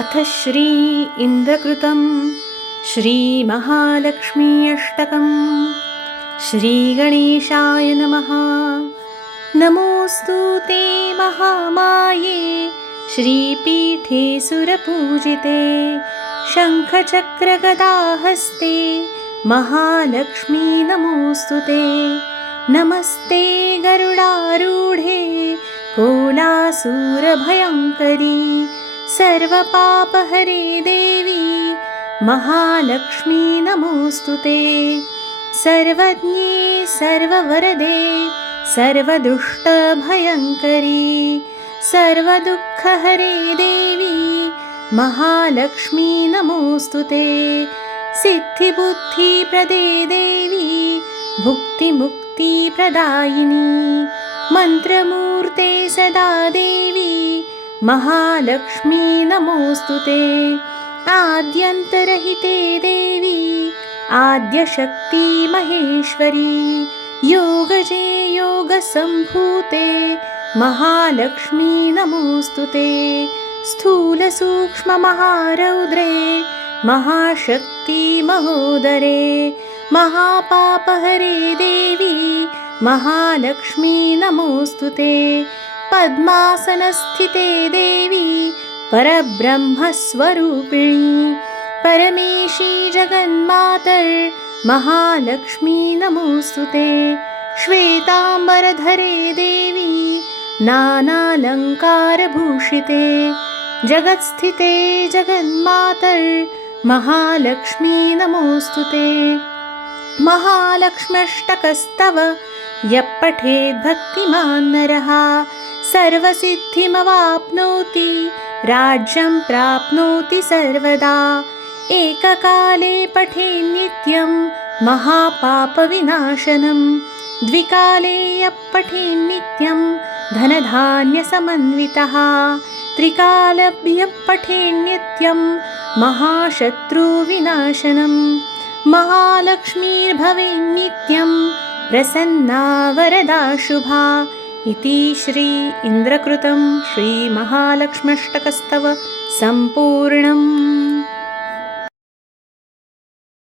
अथ श्री इन्द्रकृतं श्रीमहालक्ष्मी अष्टकं श्रीगणेशाय नमः। नमोऽस्तु ते महामाये श्रीपीठे सुरपूजिते शङ्खचक्रगदाहस्ते महालक्ष्मी नमोऽस्तु ते। नमस्ते गरुडारूढे कोलासूरभयङ्करी सर्वपापहरे देवी महालक्ष्मी नमोऽस्तु ते। सर्वज्ञे सर्ववरदे सर्वदुष्टभयङ्करी सर्वदुःखहरे देवी महालक्ष्मी नमोऽस्तु ते। सिद्धिबुद्धिप्रदे देवी भुक्तिमुक्तिप्रदायिनी मन्त्रमूर्ते सदा देवी महालक्ष्मी नमोऽस्तु ते। आद्यन्तरहिते देवी आद्यशक्ति महेश्वरी योगजे योगसम्भूते महालक्ष्मी नमोऽस्तु ते। स्थूलसूक्ष्ममहारौद्रे महाशक्ति महोदरे महापापहरे देवी महालक्ष्मी नमोऽस्तु ते। पद्मासनस्थिते देवी परब्रह्मस्वरूपिणी परमेशी जगन्मातर् महालक्ष्मी नमोऽस्तु ते। श्वेताम्बरधरे देवी नानालङ्कारभूषिते जगत्स्थिते जगन्मातर् महालक्ष्मी नमोऽस्तु ते। महालक्ष्म्यष्टकस्तव यः पठेद् भक्तिमान् नरः सर्वसिद्धिमवाप्नोति राज्यं प्राप्नोति सर्वदा। एककाले पठेन् नित्यं महापापविनाशनं द्विकाले यः पठेन् नित्यं धनधान्यसमन्वितः त्रिकाले यः पठेन् नित्यं महाशत्रुविनाशनं महालक्ष्मीर्भवेन् नित्यं प्रसन्ना वरदा शुभा। इति श्री इन्द्रकृतं श्रीमहालक्ष्म्यष्टकस्तव सम्पूर्णम्।